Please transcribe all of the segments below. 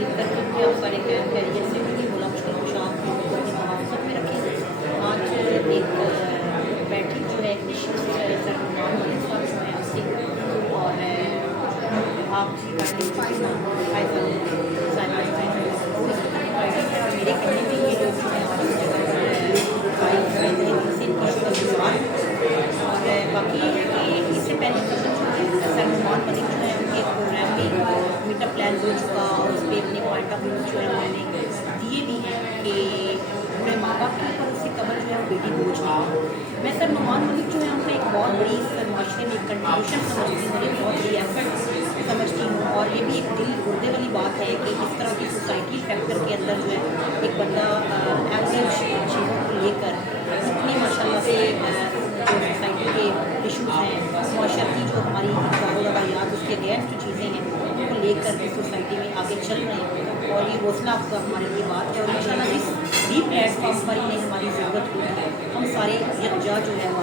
امید کرتی ہوں کہ آپ سارے خیر خیریت سے بھی مولا شاپ کی محافظت میں رکھیں. آج ایک بیٹھی جو ہے ایک نشست سرمان والے صاحب جو ہے اس سے اور آپ میرے کہنے میں یہ لوگ جو ہیں اور باقی یہ ہے کہ اس سے پہلے سلمان ملک جو ہے ان کے پروگرام میں میٹ اپ پلان ہو چکا اور اس پہ اپنے پوائنٹ آف ویو جو ہے انہوں نے دیے بھی ہیں کہ اپنے ماں باپ کے اوپر اس سے قبر جو ہے بیٹی بوجھ نہیں. میں سر نعمان ملک جو ہے ان کو ایک بہت بڑی معاشرے میں ایک کنٹریبیوشن سمجھتی ہوں, ایک بہت بڑی ایفرٹ سمجھتی ہوں, اور یہ بھی ایک دل گردے والی بات ہے کہ اس طرح کی سوسائٹی فیکٹر کے اندر جو ہے ایک بندہ ایوریج چیزوں کو لے کر اتنی ماشاء اللہ سے جو سوسائٹی کے ایشوز ہیں, معاشرتی جو ہماری روایات اس کے اگینسٹ جو چیزیں ہیں ان کو لے کر اس سوسائٹی میں آگے چل رہے ہیں, اور یہ حوصلہ آپ کا ہمارے لیے بات ہے. اور ان شاء اللہ جس بھی پلیٹ فارم پر انہیں ہماری ضرورت ہوگی ہم سارے یکجا جو ہے وہ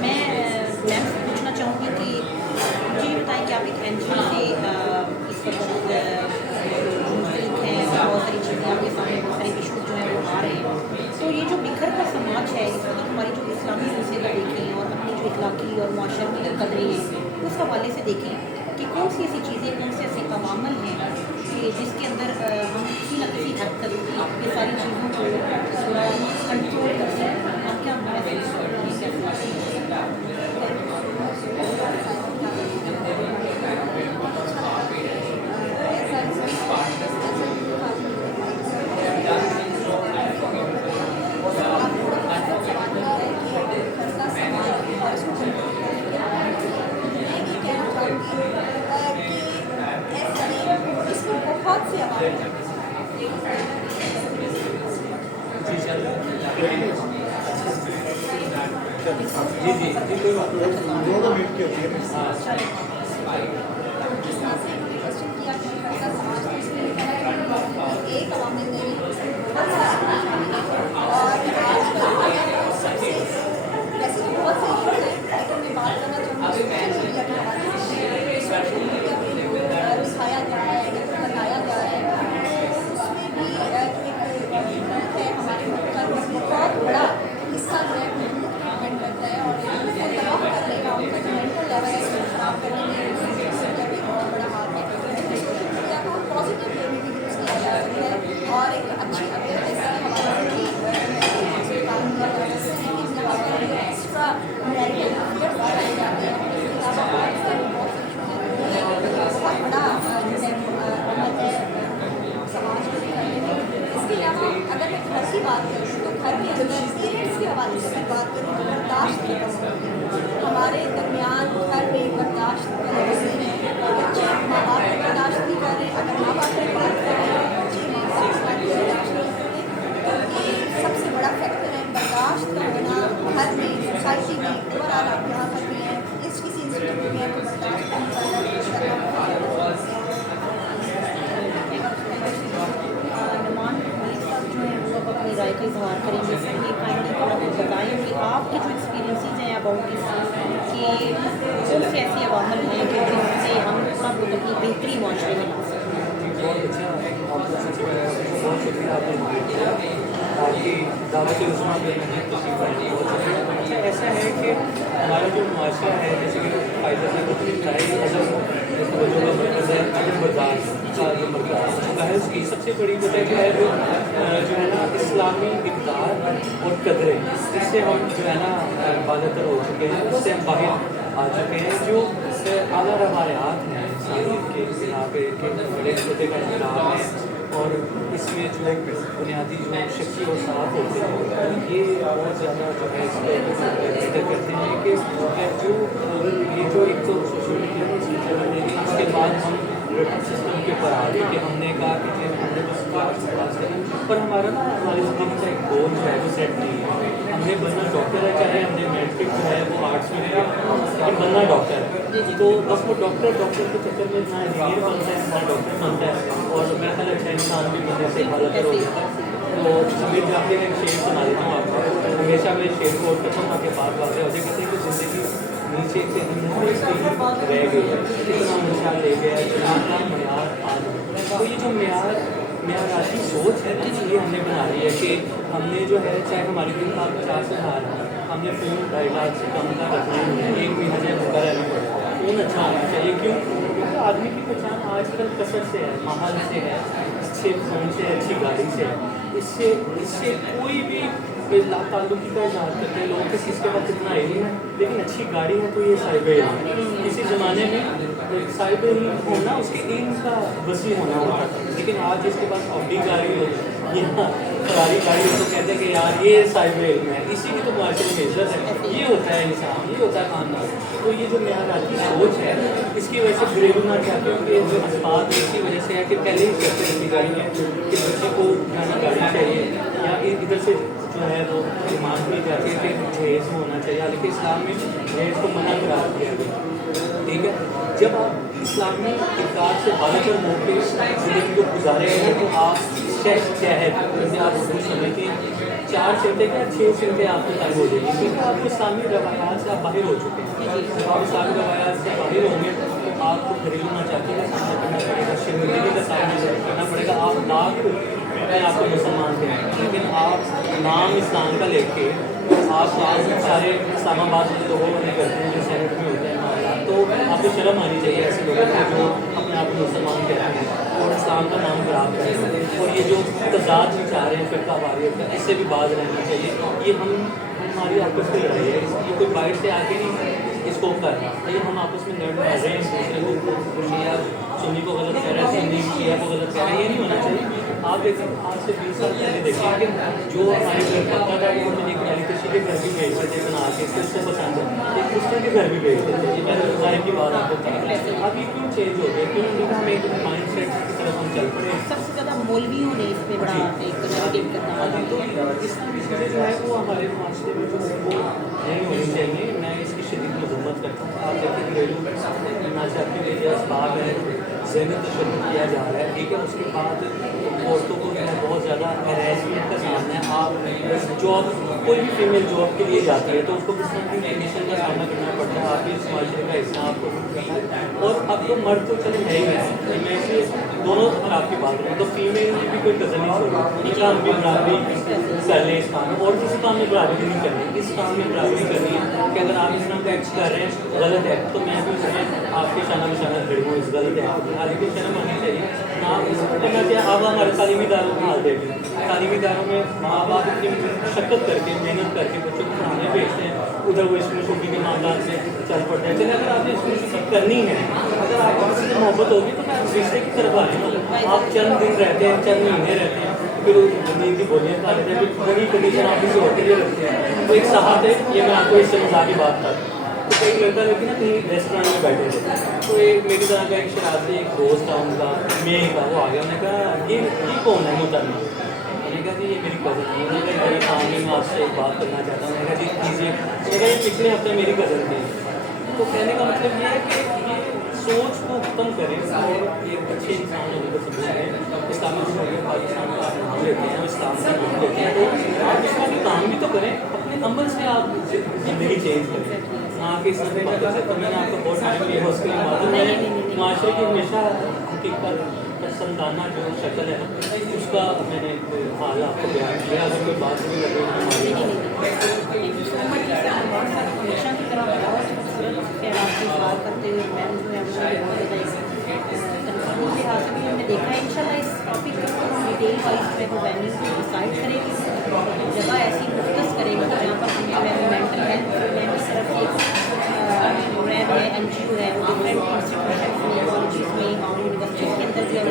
میں میم سے پوچھنا چاہوں گی کہ مجھے یہ بتائیں کہ آپ ایک این جی او سے اس وقت منسلک ہیں اور بہت ساری چیزیں آپ کے سامنے بہت سارے ایشوز جو ہیں وہ آ رہے ہیں, تو یہ جو بکھر کا سماج ہے اس وقت ہماری جو اسلامی حیثیت کا دیکھیں اور اپنی جو اخلاقی اور معاشرتی جو قدریں ہیں اس حوالے سے دیکھیں کہ کون سی ایسی چیزیں کون سے ایسے عوامل ہیں کہ جس کے اندر ہم کسی نہ کسی حد تک یہ ساری چیزوں کو تھوڑا کنٹرول کر سکیں. آپ کیا محسوس کرتے ہیں؟ ہمارے درمیان گھر میں برداشت بچے ماں باپ کی برداشت نہیں کر رہے, اگر ماں باپ کی بات کر رہے ہیں بچے ماں باپ کی برداشت نہیں کر رہے, تو یہ سب سے بڑا فیکٹر ہے برداشت کا ہونا گھر میں سوسائٹی میں. اوور آل آپ یہاں پر بھی ہیں اس کسی انسٹیٹیوٹ میں تو برداشت نہیں کر رہا اپنی رائے کا اظہار کریں گے. یہ کائنڈلی تھوڑا بتائیں کہ آپ کے جو ایکسپیرینسز ہیں اباؤٹ اس کہ کون سے ایسے عوامل ہیں کہ جن سے ہم تھوڑا بہت اپنی بہتری معاشرے میں لا سکتے ہیں. بہت اچھا بہت شکریہ آپ کی دعوت عظمیٰ پہ میں نے خوشی پائی. بہت شکریہ. اچھا ایسا ہے کہ ہمارا جو معاشرہ ہے جیسے کہ فائدہ سے بتائی کا مرکز ہے عدم برداشت کا جو مرکز چکا ہے اس کی سب سے بڑی وجہ کیا ہے جو ہے نا اسلامی اقدار اور قدریں اس سے ہم جو ہے نا بالتر ہو چکے ہیں, اس سے ہم باہر آ چکے ہیں. جو اعلیٰ روایات ہیں انسانیت کے بنا پہ بڑے چھوٹے کا انقلاب ہے اور اس میں جو ایک بنیادی جو شخصی اور صاف ہوتے ہیں یہ بہت زیادہ جو ہے اس کو بہتر کرتے ہیں کہ جو یہ جو ایک تو سوشل میڈیا اس کے بعد ہم سسٹم کے اوپر آ گئے کہ ہم نے کہا کہ ہم نے بس پاس کریں پر ہمارا نا ہماری زندگی کا ایک گول جو ہے وہ سیٹ نہیں ہے. ہم نے بننا ڈاکٹر ہے, چاہے ہم نے میٹرک جو ہے وہ آرٹس میں لیا لیکن بننا ڈاکٹر ہے. تو بس وہ ڈاکٹر کے چکر میں نہ انجینئر بنتا ہے نہ ڈاکٹر بنتا ہے اور میرا خیال اچھا انسان بھی بننے سے بالتر ہو جاتا ہے. تو سمیر جاتے ہیں شعر سنا دیتا ہوں آپ کو. ہمیشہ میں شعر کو ختم آ کے بات واضح ہو جائے کہتے ہیں کہ زندگی نیچے سے رہ گئی ہے, اتنا نشہ لے گیا ہے اتنا معیار آ گیا. تو یہ جو معیاراتی سوچ ہے نا یہ ہم نے بنا لی ہے کہ ہم نے جو ہے چاہے ہماری دن کا 50,000 ہے ہم نے فون 2.5 لاکھ سے کم کا رکھنا ہے 1 مہینہ سے بھوکا رہنا پڑے گا فون اچھا ہونا چاہیے کیوں کیونکہ آدمی کی پہچان آج کل کثرت سے ہے ماحول سے ہے اچھے فون سے اچھی گاڑی سے ہے اس سے کوئی بھی لا تعلقی کا اظہار کرتے ہیں لوگوں کے کس کے پاس اتنا علم ہے لیکن اچھی گاڑی ہے تو یہ صاحب علم ہے کسی زمانے میں صاحب علم ہونا اس کے علم کا وسیع ہونا ہوتا تھا لیکن آج جس کے پاس آڈی گاڑی ہو یا فراری گاڑی ہو تو کہتے ہیں کہ یار یہ صاحب علم ہے اسی کی تو معاشرے میں عزت ہے یہ ہوتا ہے انسان یہ ہوتا ہے خاندان تو یہ جو معیاراتی سوچ ہے اس کی وجہ سے گھریلو نہ چاہتے ہوں کہ جو اسباب ہے اس کی وجہ سے ہے کہ پہلے ہی کہتے رہتی گاڑی میں کہ بچے کو گانا گاڑی چاہیے یا ادھر سے جو ہے وہ ایمان کی جاتی ہے کہ جہیز ہونا چاہیے حالانکہ اسلام میں جہیز کو منع قرار دیا گیا ٹھیک ہے جب آپ اسلامی اقدار سے باہر کر موقع زندگی کو گزارے ہیں تو آپ شہد جیسے آپ اردو سمجھتے ہیں 4 سمتیں یا 6 سمتیں آپ کو تنگ ہو جائیں گی کیونکہ آپ کو اسلامی روایات سے آپ باہر ہو چکے ہیں جب آپ اسلامی روایات سے باہر ہوں گے تو آپ کو گھریلو نہ چاہتے کا سامنا کرنا پڑے گا شرمندگی کا سامنا کرنا پڑے گا آپ لاکھ آپ کو مسلمان تھے لیکن آپ نام اسلام کا لے کے آپ سارے اسلام آباد میں لوگوں والے کرتے ہیں جو سینٹ میں ہوتے ہیں معاملات تو آپ کو شرم آنی چاہیے ایسے لوگوں کو جو اپنے آپ کو مسلمان کہتے ہیں اور اسلام کا نام خراب کرتے ہیں اور یہ جو تضاد بھی چاہ رہے ہیں فرقہ واریت کا اس سے بھی باز رہنا چاہیے یہ ہماری آپس میں لڑائی ہے یہ کوئی باہر سے آ کے نہیں اس کو کرنا یہ ہم آپس میں لڑ رہے ہیں ایک دوسرے کو شیعہ سنی کو غلط کہہ رہے ہیں سنی شیعہ کو غلط کہہ رہے ہیں یہ نہیں ہونا چاہیے آپ دیکھیں آج سے 20 سال پہلے دیکھیں کہ جو ہمارے گھر پڑتا تھا وہ ہم ایک ڈیلیکیسی کے گھر بھی بھیجتے تھے بنا کے اس کو پسند ہے ایک دوسرے کے گھر بھی بھیجتے تھے یہ میں ظاہر کی بات آپ کو بتا اب یہ کیوں چینج ہو گیا کیوں ہم ایک مائنڈ سیٹ کی طرف ہم چل پڑے سب سے زیادہ مولویوں نے اس پہ بڑا ایک نیگیٹو کردار تو اس طرح کی چیزیں جو ہے وہ ہمارے معاشرے میں جو ہے وہ نہیں ہونی چاہیے میں اس کی شدید مذمت کرتا ہوں آپ دیکھیں گھریلو ناچاتی کے جو اسباب ہے ذہنی تشدد کیا جا رہا ہے ٹھیک ہے اس کے بعد عورتوں کو جو ہے بہت زیادہ ہیراسمنٹ کا سامنا ہے آپ جاب کوئی بھی فیمیل جاب کے لیے جاتی ہے تو اس کو کس طرح کی کنڈیشن کا سامنا کرنا پڑتا ہے آپ بھی اس معاشرے کا حصہ آپ کو اور اب تو مرد تو چلے ہے ہی ہے میں سے دونوں طرف آپ کی بات کروں تو فیمیل میں بھی کوئی کزن نہیں چھوڑی ہم بھی برابری کر لیں اس کام میں اور کسی کام میں برابری نہیں کرنی اس کام میں برابری کرنی ہے کہ اگر آپ اس طرح کا ایکٹ کر رہے ہیں غلط ہے تو میں بھی اس میں آپ کے شانہ بشانہ کھڑی ہوں اس غلط ایکٹ میں حالانکہ شرم آنی چاہیے آپ اس کو کرنا چاہیے آپ ہمارے تعلیمی اداروں کا حال دیکھ لیں تعلیمی اداروں میں ماں باپ اتنی مشقت کر کے محنت کر کے بچوں کو پڑھانے بھیجتے ہیں ادھر وہ اسکول شوقی کے معاملات سے چل پڑتے ہیں چلے اگر آپ نے اسکول شوقی کرنی ہے اگر آپ کو کسی سے محبت ہوگی تو میں دوسرے کی طرف آئیں نا آپ چند دن رہتے ہیں چند مہینے رہتے ہیں پھر زندگی کی بولیاں کھا لیتے ہیں پھر وہی کنڈیشن آپ کسی اور کے لیے رکھتے ہیں تو ایک صاحب ہے یہ میں آپ کو اس سے مزاح کی بات کر تو ایک لڑکا لڑکی نا کہیں ریسٹورینٹ میں بیٹھے تھے تو ایک میری طرح کا ایک شرارتی ایک دوست تھا ان کا میں ہی تھا وہ آ گیا انہوں نے کہا یہ کون ہے محترمہ میں نے کہا جی یہ میری کزن ہے انہوں نے کہا میرے کام میں میں آپ سے ایک بات کرنا چاہتا ہوں میں نے کہا جی کیجیے میں نے کہا یہ پچھلے ہفتے میری کزن تھی تو کہنے کا مطلب یہ ہے کہ یہ سوچ کو ختم کریں اور ایک اچھے انسان ہونے کو ثبوت دیں اسلامی جمہوریہ پاکستان کا آپ نام لیتے ہیں اسلام کا نام لیتے ہیں تو آپ اس کا بھی کام بھی تو کریں اپنے عمل سے آپ زندگی چینج کریں نہ کہ اس طرح کی باتوں سے تو میں نے آپ کو بہت ٹائم لیا اس کے لیے معلوم ہے معاشرے کی ہمیشہ حقیقت پسندانہ جو شکل ہے اس کا میں نے حال آپ کو بیان کیا اگر کوئی بات نہیں لگے ہمیشہ کی طرح بہت خوبصورت خیالات کی بات کرتے ہوئے میم جو ہے بہت زیادہ لحاظ سے بھی ہم نے دیکھا ہے ان شاء اللہ اس ٹاپک کو ہم ڈیٹیل وائز جو ہے وہ وینیو کو ڈیسائڈ کریں گے جگہ ایسی مختص کریں گے جہاں پر ہم جو ہے مینٹل ہیلتھ میں اس طرف ایک پروگرام ہے این جی او ہے وہ ڈفرینٹ انسٹیٹیوشن میں کالجز میں اور یونیورسٹیز کے اندر جو ہے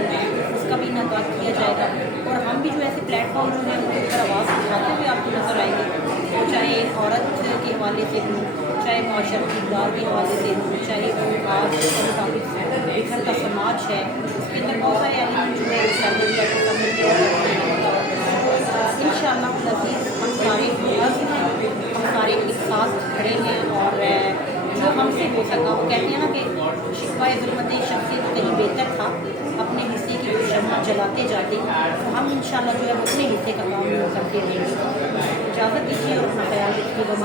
اس کا بھی انعقاد کیا جائے گا اور ہم بھی جو ایسے پلیٹ فارم جو ہیں ان کے اوپر آواز اٹھاتے ہوئے آپ کو نظر آئیں گے وہ چاہے ایک عورت کے حوالے سے ہوں چاہے معاشرتی اقدار کے حوالے سے ہوں چاہے وہ آج کے مطابق بکھر کا سماج ہے اس کے اندر بہت سارے ایلیمنٹ جو ہے ان شاء اللہ لذیذ ہم سارے حاضر ہیں ہم سارے ایک ساتھ کھڑے ہیں اور جو ہم سے ہو سکا وہ کہتے ہیں نا کہ شکوائے ظلمت شخصیت کہیں بہتر تھا اپنے حصے کی شمع جلاتے جاتے تو ہم انشاءاللہ جو ہے اپنے حصے کا کام کرتے رہیں گے اجازت دیجیے اور اپنا خیال رکھیے گا